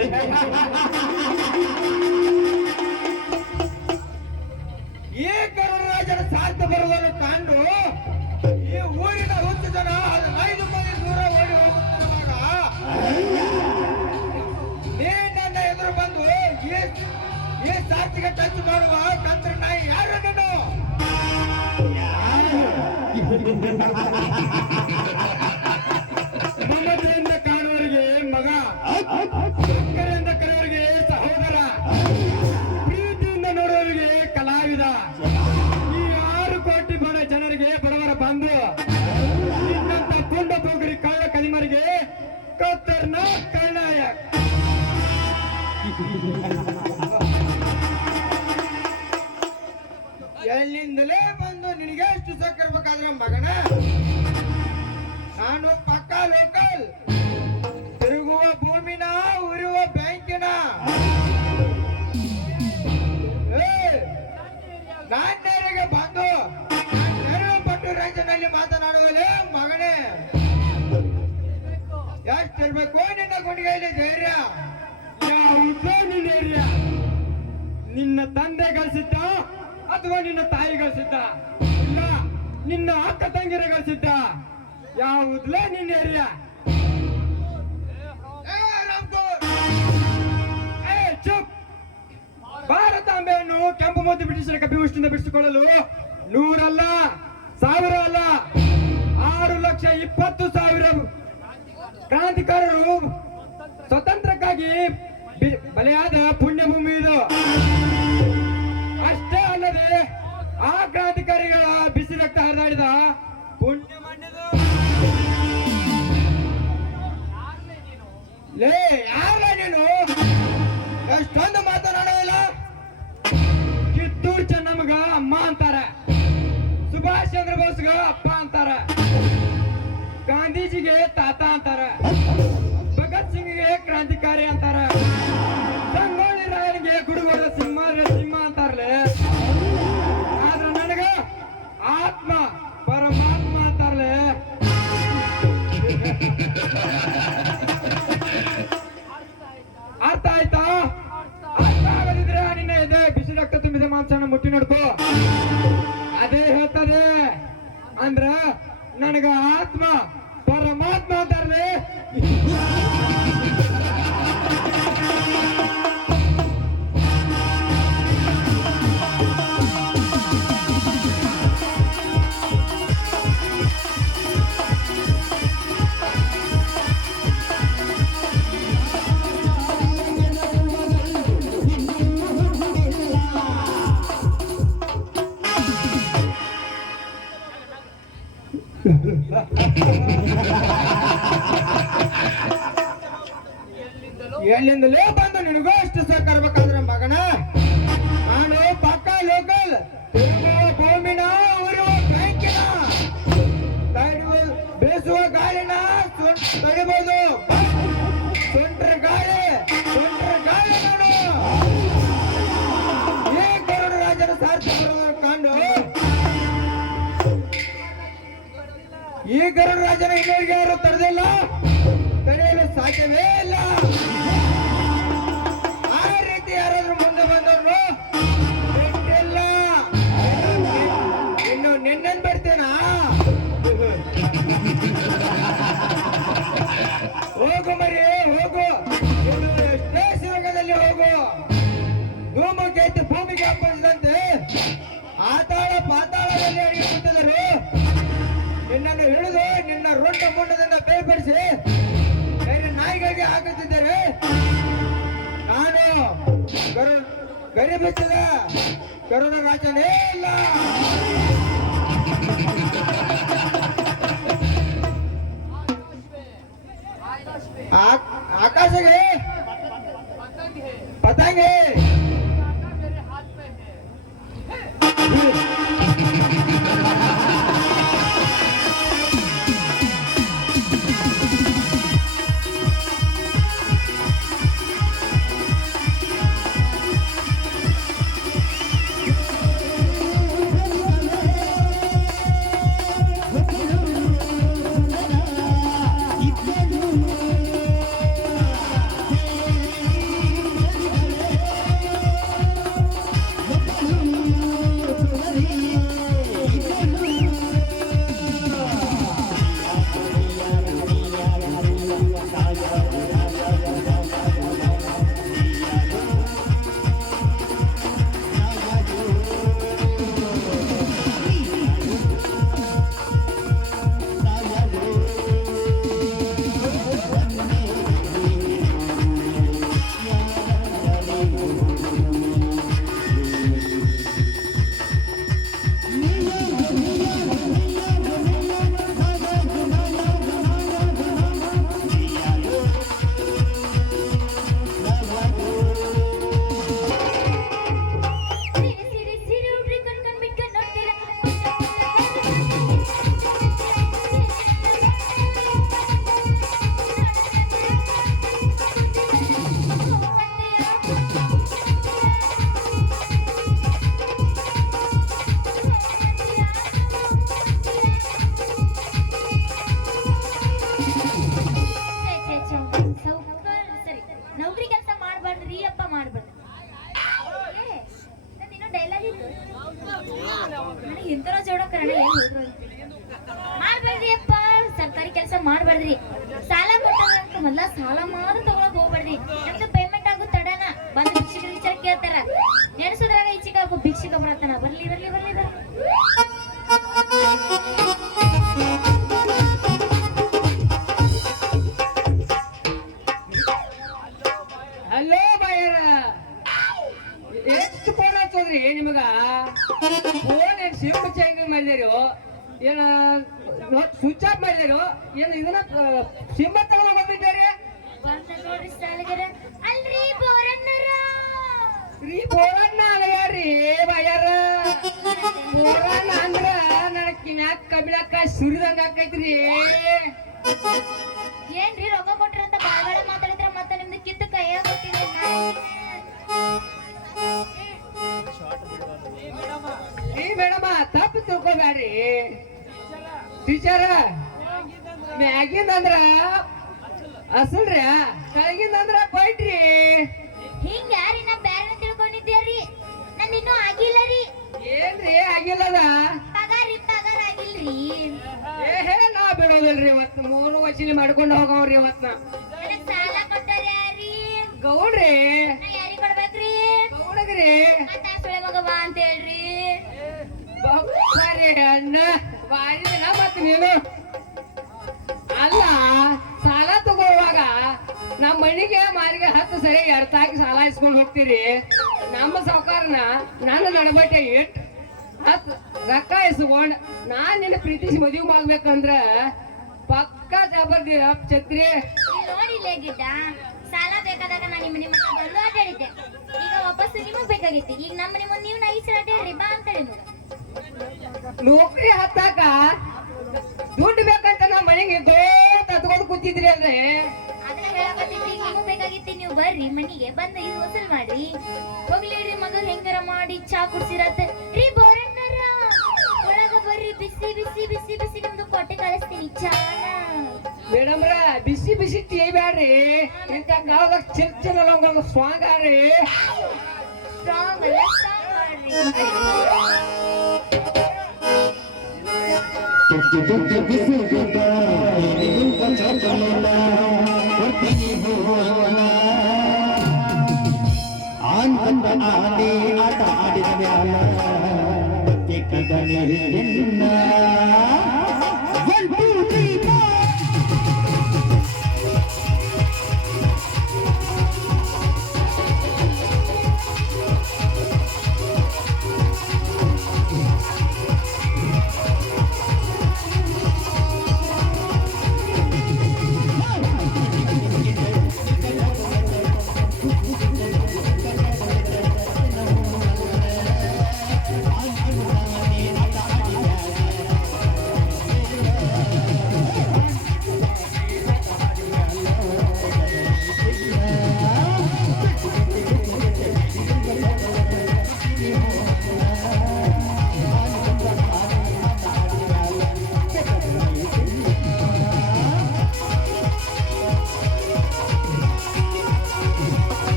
ಈ ಕರುಣರಾಜನ ಸಾಧ್ಯ ಬರುವುದನ್ನು ಕಂಡು ಈ ಊರಿನ ಹುಚ್ಚು ಜನ 5 ಮೈಲಿ ದೂರ ಓಡಿ ಹೋಗುತ್ತಿರುವಾಗ ನೀ ನನ್ನ ಎದುರು ಬಂದು ಈ ಸಾರ್ಥಿಗೆ ಟಚ್ ಮಾಡುವ ಕಂತ್ರ ನಾಯಿ ಯಾರು ನೀನು? ಮಮತೆಯಿಂದ ಕಾಣುವವರಿಗೆ ಮಗ, ಸಕ್ಕರೆಯಿಂದ ಕರೆಯವರಿಗೆ ಸಹೋದರ, ಪ್ರೀತಿಯಿಂದ ನೋಡುವವರಿಗೆ ಕಲಾವಿದ, ಈ 6 ಕೋಟಿ ಬಡ ಜನರಿಗೆ ಬಡವರ ಬಂಧು, ನಿನ್ನಂತ ಪುಂಡ ಪೋಗರಿ ಕಳ್ಳ ಕದಿಮರಿಗೆ ಖತರ್ನಾಕ್ ಕಳ್ಳನಾಯಕ್. ಎಲ್ಲಿಂದಲೇ ಬಂದು ನಿನಗೆ ಎಷ್ಟು ಸಕ್ಕರ್ಬೇಕಾದ್ರೆ ಮಗನ, ನಾನು ಪಕ್ಕ ಲೋಕಲ್, ತಿರುಗುವ ಭೂಮಿನ ಉರಿಯುವ ಬ್ಯಾಂಕಿನ. ನಾನ್ಯರಿಗೆ ಬಂದು ನೆರವು ಪಟ್ಟು ರಂಜನಲ್ಲಿ ಮಾತನಾಡುವಲೇ ಮಗನೇ, ಎಷ್ಟಿರ್ಬೇಕು ನಿನ್ನ ಗುಂಡಿಗೆಯಲ್ಲಿ ಧೈರ್ಯ? ಯಾವುದೋ ನಿನ್ನ ಧೈರ್ಯ? ನಿನ್ನ ತಂದೆ ಗಳಿಸಿದ್ದ ಅಥವಾ ನಿನ್ನ ತಾಯಿ ಗಳಿಸಿದ್ದ? ಇಲ್ಲ, ನಿನ್ನ ಅಕ್ಕ ತಂಗಿರ ಗಳಿಸಿದ್ದ. ಯಾವುದ್ಲೇ ನಿನ್ನ ಏರಿಯಾ? ಚುಪ್! ಭಾರತಾಂಬೆಯನ್ನು ಕೆಂಪು ಮೋತಿ ಬ್ರಿಟಿಷರ ಕಪಿಮುಷ್ಟಿಯಿಂದ ಬಿಡಿಸಿಕೊಳ್ಳಲು 100 ಅಲ್ಲ, 1000 ಅಲ್ಲ, 6,20,000 ಕ್ರಾಂತಿಕಾರರು ಸ್ವತಂತ್ರಕ್ಕಾಗಿ ಬಲಿಯಾದ ಪುಣ್ಯಭೂಮಿ ಇದು. ಅಷ್ಟೇ ಅಲ್ಲದೆ ಆ ಕ್ರಾಂತಿಕಾರಿಗಳ ಬಿಸಿ ರಕ್ತ ಹರಿದಾಡಿದ ಪುಣ್ಯ ಮಣ್ಣಿದು. ಲೇ ಯಾರ ನೀನು? ಎಷ್ಟೊಂದು ಮಾತನಾಡೋದಿಲ್ಲ. ಕಿತ್ತೂರು ಚೆನ್ನಮ್ಮಗ ಅಮ್ಮ ಅಂತಾರ, ಸುಭಾಷ್ ಚಂದ್ರ ಬೋಸ್ಗ ಅಪ್ಪ ಅಂತಾರ, ಗಾಂಧೀಜಿಗೆ ತಾತ ಅಂತಾರ, ಭಗತ್ ಸಿಂಗ್ಗೆ ಕ್ರಾಂತಿಕಾರಿ ಅಂತಾರ, ಸಂಗೊಳ್ಳಿ ರಾಯನಿಗೆ ಗುಡುಗೋಡ ಸಿಂಹ ಅಂತಾರಲೆ. ಆದ್ರೆ ನನಗ ಆತ್ಮ ಪರಮಾತ್ಮ ಅಂತಾರಲೆ. ಅರ್ಥ ಆಯ್ತಾ? ಅರ್ಥ ಆಗದಿದ್ರೆ ನಿನ್ನ ಎದೆ ಬಿಸಿ ರಕ್ತ ತುಂಬಿದ ಮಾಂಸನ ಮುಟ್ಟಿ ನೋಡ್ಕೋ, ಅದೇ ಹೇಳ್ತದೆ. ಅಂದ್ರ ನನಗ ಆತ್ಮ ಪರಮಾತ್ಮ ಅಂತಾರಲೆ. ಎಲ್ಲಿಂದಲೇ ಬಂದು ನಿನಗೂ ಅಷ್ಟು ಸಹಕರಿಸಬೇಕಾದ್ರೆ ಮಗನ, ನಾನು ಪಕ್ಕ ಲೋಕಲ್, ತಿರುಗುವ ಭೂಮಿನ ಉರಿಯುವ ಬ್ಯಾಂಕಿನ, ಬೇಸುವ ಗಾಳಿನ ತಡಿಬಹುದು, ಸೊಂಟ್ರ ಗಾಳಿ ನಾನು. ಈ ಗರುಡ ರಾಜನ ಸಾರ್ಥಿ ಕಂಡು ಈ ಗರುಡ ರಾಜನ ಇನ್ನೊಂದಿಗೆ ಯಾರು ತಡೆದಿಲ್ಲ, ತಡೆಯಲು ಸಾಧ್ಯವೇ ಇಲ್ಲ. ಆ ರೀತಿ ಯಾರಾದ್ರೂ ಮುಂದೆ ಬಂದವರು ಬಿಟ್ಟಿಲ್ಲ. ಇನ್ನು ನಿನ್ನೇನ್ ಬಿಡ್ತೇನಾ? ಹೋಗು ಮರಿ ಹೋಗು, ಇನ್ನು ಎಷ್ಟೇ ಶಿವಗದಲ್ಲಿ ಹೋಗು. ಧೂಮಕೇತು ಭೂಮಿಗೆ ಅಪ್ಪಳಿಸಿದಂತೆ ಆತಾಳ ಪಾತಾಳದಲ್ಲಿ ಅಡಿಯುತ್ತಿದ್ದರು. ನಿನ್ನನ್ನು ಹಿಡಿದು ನಿನ್ನ ರುಂಡ ಮುಂಡದಿಂದ ಬೇರ್ಪಡಿಸಿ ನಾಯಿಗಾಗಿ ಹಾಕುತ್ತಿದ್ದಾರೆ. ನಾನು ಗರಿಬಿಚ್ಚದ ಕರುಣ ರಾಜನೇ ಇಲ್ಲ. ಆಕಾಶಗೆ ಪತಂಗೆ ಎಂತರ ಜೋಡ ಕರಣ ಏನ್ ಹೋದ್ರು ಮಾಡ್ಬೇಡ್ರಿ ಅಪ್ಪ, ಸರ್ಕಾರಿ ಕೆಲಸ ಮಾಡ್ಬೇಡ್ರಿ. ಸಾಲ ಕೊಟ್ಟ ಮೊದ್ಲ ಸಾಲ ಮಾತ್ರ ತಗೊಳಕ್ ಹೋಗ್ಬೇಡ್ರಿ. ನಮ್ದು ಪೇಮೆಂಟ್ ಆಗೋ ತಡನ ಬಂದು ಭಿಕ್ಷಕರ ವಿಚಾರ ಕೇಳ್ತಾರ. ನೆನೆಸೋದ್ರಾಗ ಈಚಿಕ ಭಿಕ್ಷಕ ಬರತ್ತಾನ. ಬರ್ಲಿ ಬರ್ಲಿ ಬರ್ಲಿ ಬರ್ಲಿ. ಹಲೋ ಬಾಯರ, ಎಷ್ಟು ಫೋನ್ ಹಚ್ಚೋದ್ರಿ ನಿಮಗ? ಫೋನ್ ಏನ್ ಸಿಮ್ ಚೇಂಜ್ ಮಾಡಿದಿರೋ ಏನ ಸ್ವಿಚ್ ಆಫ್ ಮಾಡಿದಿರೋ ಏನು ಇದನ್ನ ಸಿಮ್ ತಗೊಂಡ್ ಬಂದಿದ್ದೀರಿ? ನೋಡ್ರಿ ಸಾಲಿಗರ ಅಲ್ರಿ ಬೋರಣ್ಣರ. ರೀ ಬೋರಣ್ಣ ಅಲ್ಯಾರಿ ಬಾಯರ. ಬೋರಣ್ಣ ಅಂದ್ರ ನನಗ್ ಕಿನ್ಯಾಕ ಕಬ್ಬಿಣಕ್ಕ ಸುರಿದಂಗ ಆಕೈತ್ರಿ. ಏನ್ರಿ ರೊಕ್ಕ ಕೊಟ್ರಿ ಅಂತ ಬಾಳ ಮಾತಾಡಿದ್ರ ಮತ್ತೆ ನಿಮ್ದು ಕಿತ್ತು ಕೈಯಾಗ ಕೊಟ್ಟಿದ್ರಿ. ರೀ ಮೇಡಮ ತಪ್ಪು ತಿಳ್ಕೊಬ್ಯಾಡ್ರಿ. ಟೀಚರ ಮ್ಯಾಗಿಂದ ಅಂದ್ರ ಅಸಲ್ರಿ, ಕೆಳಗಿಂದ ಅಂದ್ರ ಬೈಟ್ರಿ. ಹಿಂಗ ಯಾರಿನ ಬ್ಯಾರೆ ತಿಳ್ಕೊಂಡಿದ್ದೀರಿ? ನನ್ ಇನ್ನೂ ಆಗಿಲ್ಲ ರೀ. ಏನ್ರಿ ಆಗಿಲ್ಲದ? ಪಗಾರ ಆಗಿಲ್ರಿ. ಏ ನಾ ಬಿಡೋದಿಲ್ರಿ. ಇವತ್ತು 3 ವಚನೆ ಮಾಡ್ಕೊಂಡು ಹೋಗವ್ರಿ. ಇವತ್ತ ನನಗ್ ಸಾಲ ಕೊಟ್ಟಾರ ಯಾರಿ? ಗೌಡ್ರಿ. ನಾ ಯಾರಿಗ್ ಕೊಡ್ಬೇಕ್ರಿ? ಗೌಡಗ್ರಿ. ಮತ್ತ ಸುಳೆ ಮಗ ಬಾ ಅಂತ ಹೇಳ್ರಿ. ಬರೀ ಅಣ್ಣ ಬಾರಿನ ಮತ್ ನೀನು ಅಲ್ಲ. ಸಾಲ ತಗೋವಾಗ ನಮ್ಮ ಮಣ್ಣಿಗೆ ಮಾರಿಗೆ 10 ಸರಿ ಎಡ್ತಾಕಿ ಸಾಲ ಇಸ್ಕೊಂಡು ಹೋಗ್ತೀರಿ. ನಮ್ಮ ಸಾವುಕಾರನ ನನ್ನ ನಡಬಟ್ಟೆ ಇಟ್ಟು 10 ರೊಕ್ಕ ಇಸ್ಕೊಂಡ್ ನಾನ್ ನಿನ್ನ ಪ್ರೀತಿಸಿ ಮದುವೆ ಮಾಡ್ಬೇಕಂದ್ರ ಪಕ್ಕ ಜಬರ್ದಿ ಛತ್ರಿ. ನೋಡಿಲ್ಲ ಗಿಡ್ಡ, ಸಾಲ ಬೇಕಾದಾಗ ನಾ ನಿಮ್ಮ ಮನೆ ಮಠ ಬಂದು ಅಡ್ಡಾಡಿದ್ದೆ. ಈಗ ವಾಪಸ್ ನಿಮಗ್ ಬೇಕಾಗಿತ್ತು. ಈಗ ನಮ್ಮ ಮನೆ ಮುಂದೆ ನೀವು ನೈಸ್ ಅಡ್ಡಾಡ್ರಿ ಬಾ ಅಂತ ಹೇಳಿ ನೋಡು. ನೌಕರಿ ಹತ್ತಾಕ ದುಡ್ಡು ಬೇಕಂತ ನಮ್ಮ ಮನೆಗೆ ತತ್ಕೊಂಡು ಕೂತಿದ್ರಿ ಅಂದ್ರೆ ಅದನ್ನ ಹೇಳಕತ್ತಿದ್ರಿ. ಈಗ ನಿಮಗ್ ಬೇಕಾಗಿತ್ತು, ನೀವು ಬರ್ರಿ ಮನಿಗೆ ಬಂದ ಇದು ವಸೂಲ್ ಮಾಡ್ರಿ. ಹೋಗ್ಲಿಡ್ರಿ ಮಗ ಹೆಂಗಾರ ಮಾಡಿ ಚಾ ಕುಡ್ಸಿರತ್ತ ರೀ. ಬೋರಣ್ಣರ ಒಳಗ ಬರ್ರಿ, ಬಿಸಿ ಬಿಸಿ ಬಿಸಿ ಬಿಸಿ ನಿಮ್ದು ಕೊಟ್ಟೆ ಕಳಿಸ್ತೀನಿ ಚಾನ. ಮೇಡಮ್ರ ಬಿಸಿ ಬಿಸಿ ಟೀ ಬ್ಯಾಡ್ರಿ. ಇಂಥ ಕಾಲದಾಗ ಚಿರ್ಚಿನ ಸ್ವಾಂಗ್ ಆಡ್ರಿ. ಸ್ಟ್ರಾಂಗ್ ಅಲ್ಲ, ಸ್ಟ್ರಾಂಗ್ ಮಾಡ್ರಿ. ಆನೆ ಆಟ ಆಡಿದ ಮ್ಯಾಲ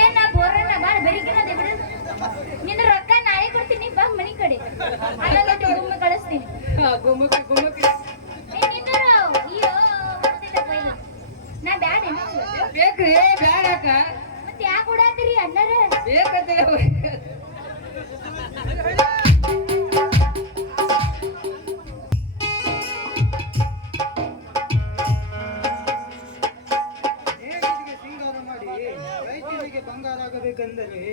ಏನ ಬೋರಣ್ಣ ಬಾಳ ಬೆರಿಕಿನದೆ ಬಿಡು. ನಿನ್ನ ರೊಕ್ಕ ನಾಳೆ ಕೊಡ್ತೀನಿ, ಬಾ ಮನಿ ಕಡೆ. ಅಲ್ಲೊಂದು ಗುಮ್ಮ ಕಳಿಸ್ತೀನಿ. ಅಯ್ಯೋ ಬರ್ತಿದ್ದಪ್ಪ ಇದು. ನಾ ಬ್ಯಾಡ ಏನು? ಬೇಕ್ರಿ ಬ್ಯಾಡಕ ಮತ್ತೆ ಯಾಕೆ ಓಡಾಡ್ತೀರಿ ಅಣ್ಣರ? ಬೇಕಂತ ಹೇಗೆ ಸಿಂಗಾರ ಮಾಡಿ ರೈತನಿಗೆ ಬಂಗಾರಾಗಬೇಕೆಂದರೆ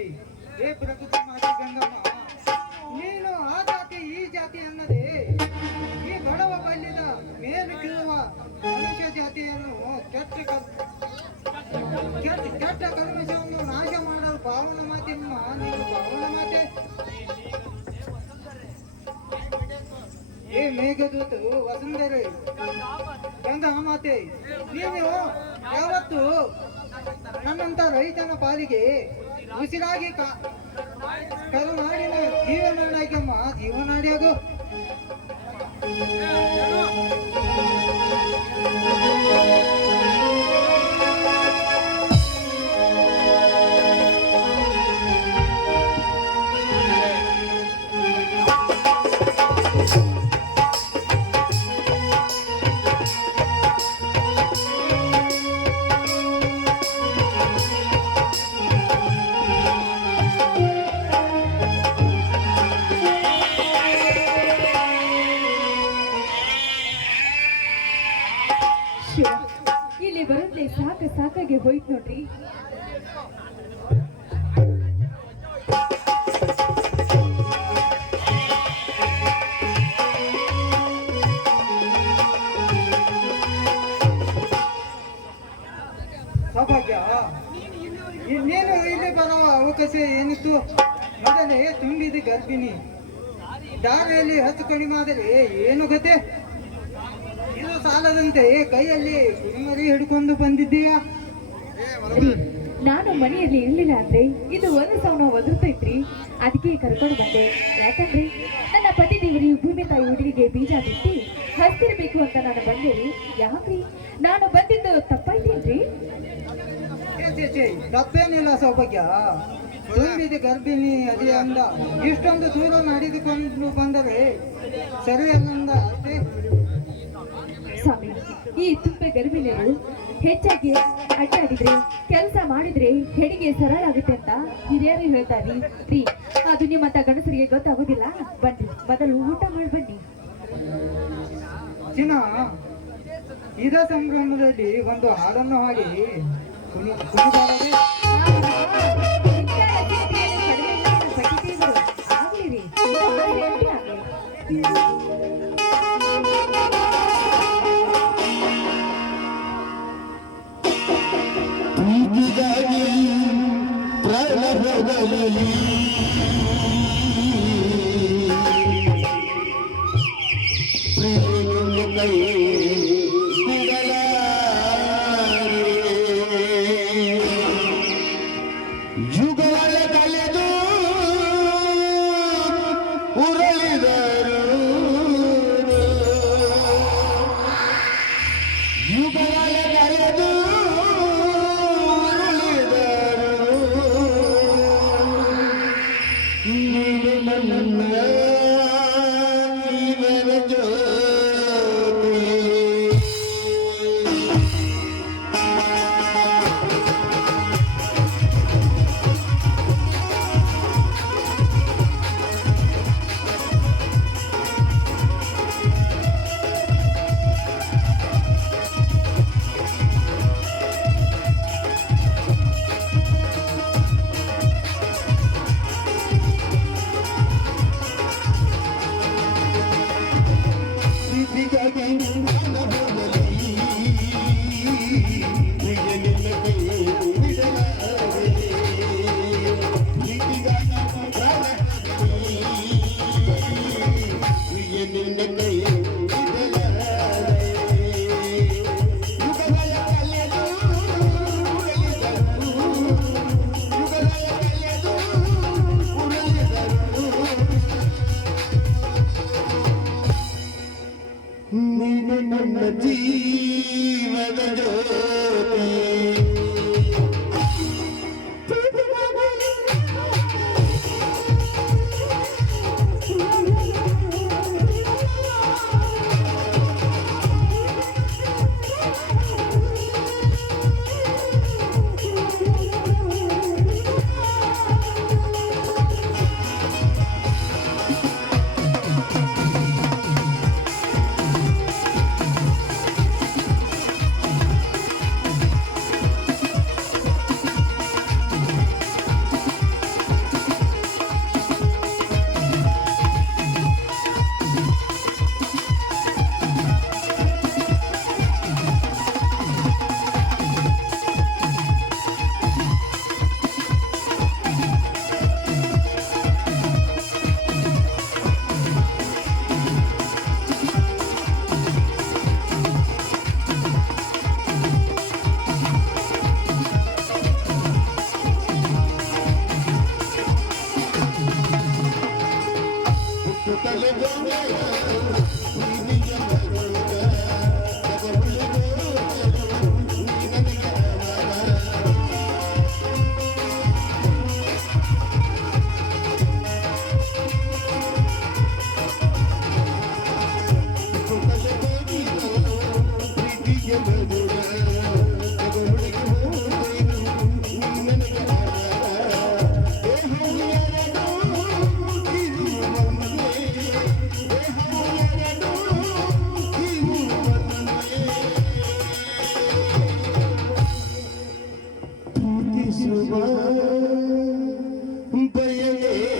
ಹೇ ಪ್ರಕೃತಿ ಮಾತೆ ಗಂಗಮ್ಮ, ನೀನು ಆ ಜಾತಿ ಈ ಜಾತಿ ಅನ್ನದೆ ಈ ಬಡವ ಬಲ್ಲಿದ ಮೇಲೆ ಕೇಳುವ ಮನುಷ್ಯ ಜಾತಿಯನ್ನು ಕೆಟ್ಟ ಕಲ್ಮಶವನ್ನು ನಾಶ ಮಾಡಲು ಪಾವನ ಮಾತೆಮ್ಮ, ನೀನು ಪಾವನ ಮಾತೆ. ಹೇ ಮೇಘದೂತು ವಸುಂಧರೆ ಗಂಗಾ ಮಾತೆ, ನೀನು ಯಾವತ್ತು ನನ್ನಂತ ರೈತನ ಪಾಲಿಗೆ ಉಸಿರಾಗಿ ಕರುನಾಡಿನ ಜೀವನಾಡಿಯಮ್ಮ, ಜೀವನಾಡಿಯಾಗು. ಶಿವ, ಇಲ್ಲಿ ಬರೋದ್ಲೆ ಸಾಕಾಗಿ ಹೋಯ್ತು ನೋಡ್ರಿ. ಸೌಭಾಗ್ಯ, ಇನ್ನೇನು ಇಲ್ಲಿ ಬರುವ ಅವಕಾಶ ಏನಿತ್ತು? ಮೊದಲೇ ತುಂಬಿದ ಗರ್ಭಿಣಿ, ದಾರಿಯಲ್ಲಿ ಹತ್ತು ಕಡಿಮಾದರೆ ಏನು ಗತೆ? ಇದು ಸಾಲದಂತೆ ಕೈಯಲ್ಲಿ ಕುರಿಮರಿ ಹಿಡ್ಕೊಂಡು ಬಂದಿದ್ದೀಯಾ? ರೀ, ನಾನು ಮನೆಯಲ್ಲಿ ಇರ್ಲಿಲ್ಲ ಅಂದ್ರೆ ಇದು ಒಂದು ಸಾವಿರ ಒದರ್ತೈತ್ರಿ. ಅದಕ್ಕೆ ಕರ್ಕೊಂಡು ಬಂದೆ. ಯಾಕಂದ್ರೆ ನನ್ನ ಪತಿ ದೇವರಿ ಭೂಮಿ ತಾಯಿ ಹುಡುಗಿಗೆ ಬೀಜ ಬಿತ್ತಿ ಹಸ್ತಿರ್ಬೇಕು ಅಂತ ನಾನು ಬಂದೆ ರೀ. ಯಾಕ್ರಿ ನಾನು ಬಂದಿದ್ದು ತಪ್ಪಾಯ್ತೇನ್ರಿ? ತಪ್ಪೇನಿಲ್ಲ ಸೌಭಾಗ್ಯ. ತುಂಬಿದ ಗರ್ಭಿಣಿ ಅದೇ ಅಂದ, ಇಷ್ಟೊಂದು ದೂರ ನಡೆದುಕೊಂಡು ಬಂದರೆ ಸರಿ ಅಲ್ಲಂದ ಅಷ್ಟೇ. ಸ್ವಾಮಿ, ಈ ತುಂಬೆ ಗರ್ಭಿಣಿಯರು ಹೆಚ್ಚಾಗಿ ಅಡ್ಡಾಡಿದ್ರೆ ಕೆಲಸ ಮಾಡಿದ್ರೆ ಹೆರಿಗೆ ಸರಳ ಆಗುತ್ತೆ ಅಂತ ಹಿರಿಯರು ಹೇಳ್ತಾರಿ ರೀ. ಅದು ನಿಮ್ಮಂತ ಗಂಡಸರಿಗೆ ಗೊತ್ತಾಗೋದಿಲ್ಲ. ಬನ್ನಿ, ಮೊದಲು ಊಟ ಮಾಡಿ ಬನ್ನಿ. ಚಿನ್ನ, ಇದ ಸಂಭ್ರಮದಲ್ಲಿ ಒಂದು ಹಾಡನ್ನು ಹಾಡಿ ಕುಣಿದಾಡದೆ. ಆಗ್ಲಿ ರೀ, ಆಗ್ಲಿ. ಪ್ರೀತಿಗಾಗಿ ಪ್ರಾಣ ಹೋಗಲಿ, ಪ್ರೇಮ ಕೈ ಬಿಡಲಾರೆ. ಯುಗಗಳ ಕಳೆದು ಉರಳಿದರು, ಯುಗಗಳ ಕಳೆದು ಉರಳಿದರು. ಪ್ರೀತಿಸುವ ಬಯಲೇಕೆ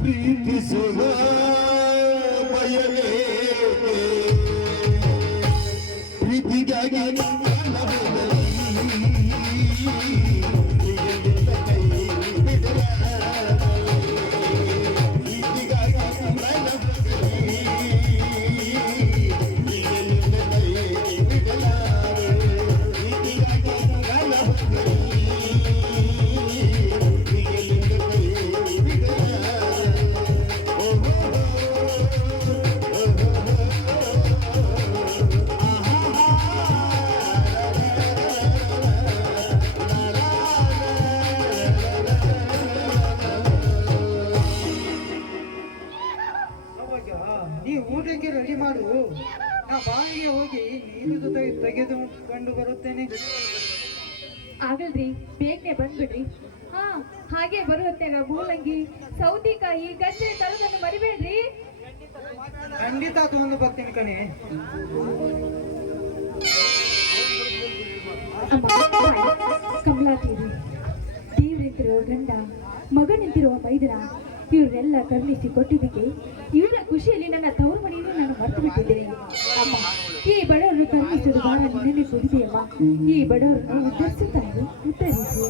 ಪ್ರೀತಿಸುವ ಬಯಲೇಕೆ ಪ್ರೀತಿಗಾಗಿ ನನ್ನ ಹೋಗಲಿ ಪ್ರಿಯೆಯಿಂದ ಕೈ ಬಿಡಲಾರೆ. ಪ್ರೀತಿಗಾಗಿ ನನ್ನ ಹೋಗಲಿ ಪ್ರಿಯೆಯಿಂದ ಕೈ ಬಿಡಲಾರೆ. ಪ್ರೀತಿಗಾಗಿ ನನ್ನ ಹೋಗಲಿ ಪ್ರಿಯೆಯಿಂದ ಕೈ ಬಿಡಲಾರೆ. ನೀ ಊಟಕ್ಕೆ ರೆಡಿ ಮಾಡು, ನಾ ಬಾವಿಗೆ ಹೋಗಿ ನೀರು ತೆಗೆದುಕೊಂಡು ಬರುತ್ತೇನೆ. ಆಗಲ್ರಿ, ಬೇಗನೆ ಬಂದ್ಬಿಡ್ರಿ. ಹಾ, ಹಾಗೆ ಬರೋ ಹೊತ್ನ್ಯಾಗ ಮೂಲಂಗಿ, ಸೌತೆಕಾಯಿ, ಗಜ್ಜರಿ ತರೋದನ್ನು ಮರಿಬೇಡ್ರಿ. ಖಂಡಿತ ತಗೊಂಡು ಬರ್ತೀನಿ ಕಣೆ. ಅಮ್ಮ, ಕಮಲಾದೇವಿ, ದೇವ್ರೆಂತಿರುವ ಗಂಡ, ಮಗನೆಂತಿರುವ ಮೈದನ, ಇವರೆಲ್ಲ ಕರುಣಿಸಿ ಕೊಟ್ಟಿದ್ದಕ್ಕೆ ಇವರ ಖುಷಿಯಲ್ಲಿ ನನ್ನ ತವರು ಮನೆಯನ್ನು ನಾನು ಮರೆತು ಬಿಟ್ಟಿದ್ದೇನೆ. ಅಮ್ಮ, ಈ ಬಡವರು ಕರುಣಿಸುವುದು ಬಹಳ ನಿನ್ನೆ ಕುಡಿದೆಯಮ್ಮ. ಈ ಬಡವರನ್ನು ಉದ್ಧರಿಸುತ್ತಾನೆ, ಉತ್ತರಿಸಿ.